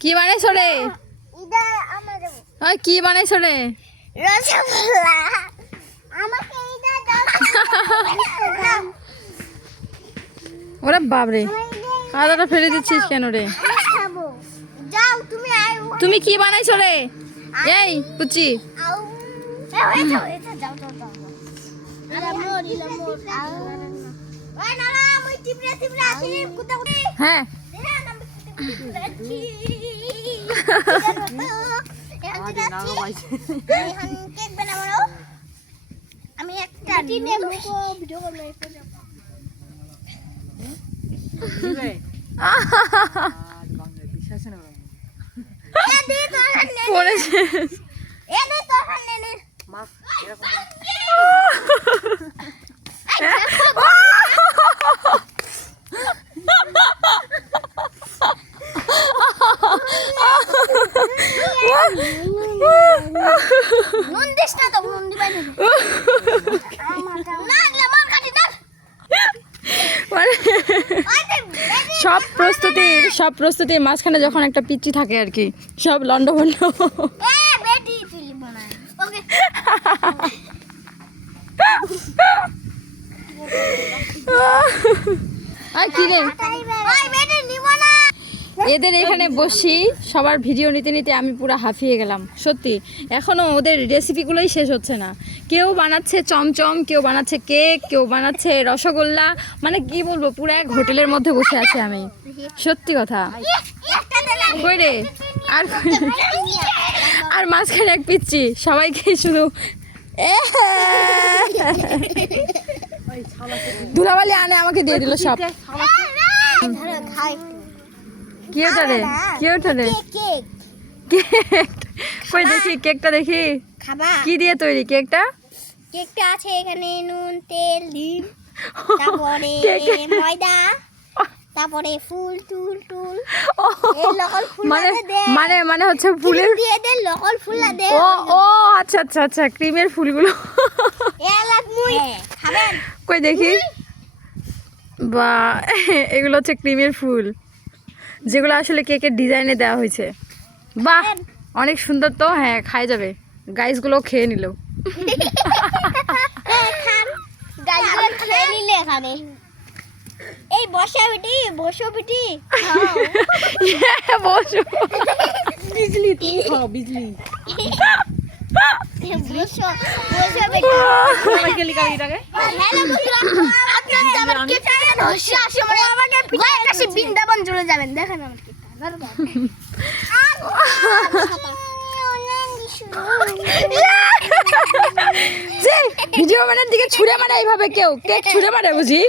কি বানাইছো রে? এটা আমাদের ওই কি বানাইছো রে? রসগোল্লা। আমাকে এটা দাও। ওরে বাবরে, কাদাটা ফেলে দিচ্ছিস কেন রে? খাবো। যাও তুমি আয়। তুমি কি বানাইছো রে? এই পুচি, আউ। এটা যাও। মোর। ওই নানা মই টিপরা আছি কুতা কুতি। হ্যাঁ কেক বানাবো। আমি একটা ভিডিও করব। পড়েছে। নুন দিস না তো, নুন দিবা না। না লেমন কাটি না। সব প্রস্তুতির মাঝখানে যখন একটা পিচ্চি থাকে আর কি, সব লন্ডভন্ড। বেটি তুলি বানায়। ওকে। আর কি রে, ওই বেটি নিব না। এদের এখানে বসি সবার ভিডিও নিতে নিতে আমি পুরো হাঁপিয়ে গেলাম সত্যি। এখনো ওদের রেসিপিগুলোই শেষ হচ্ছে না। কেউ বানাচ্ছে চমচম, কেউ বানাচ্ছে কেক, কেউ বানাচ্ছে রসগোল্লা, মানে কি বলবো, পুরো এক হোটেলের মধ্যে বসে আছি আমি, সত্যি কথা। কই রে, আর আর মাঝখানে এক পিচ্ছি, সবাইকে শুধু ধুলাবালি আনে আমাকে দিয়ে দিল সব। ধরো খাই। কি ওটা রে, কি ওটা রে? কেক কেক কই দেখি, কেকটা দেখি। খাবা? কি দিয়ে তৈরি কেকটা? কেকটা আছে এখানে নুন, তেল, ডিম, তারপরে ময়দা, তারপরে ফুল টুল। এই লকল ফুল মানে দে। মানে মানে হচ্ছে ফুলের দিয়ে দে, লকল ফুল দে। ও ও আচ্ছা আচ্ছা আচ্ছা, ক্রিমের ফুলগুলো। এলাক মুই খাবেন? কই দেখি। বা এগুলো হচ্ছে ক্রিমের ফুল, যেগুলো আসলে কেকের ডিজাইনে দেওয়া হয়েছে। বাহ, অনেক সুন্দর তো। হ্যাঁ, খাই যাবে। গাইসগুলো খেয়ে নিল। খান গাজর খেয়ে নিলে এখানে। এই বসো বেটি। বসো। বিজলি তুমি খাও, বিজলি বসো বেটি। সবাইকে লিখালিটাকে হ্যালো বন্ধুরা, আপনারা আমার কেকটা হচ্ছে আসে মানে আমাকে পিঠার কাছে বৃন্দাবন চলে যাবেন। দেখেন আমার কেকটা। ভিডিও ম্যানের দিকে ছুঁড়ে মারে এইভাবে, কেউ কেক ছুঁড়ে মারে বুঝি।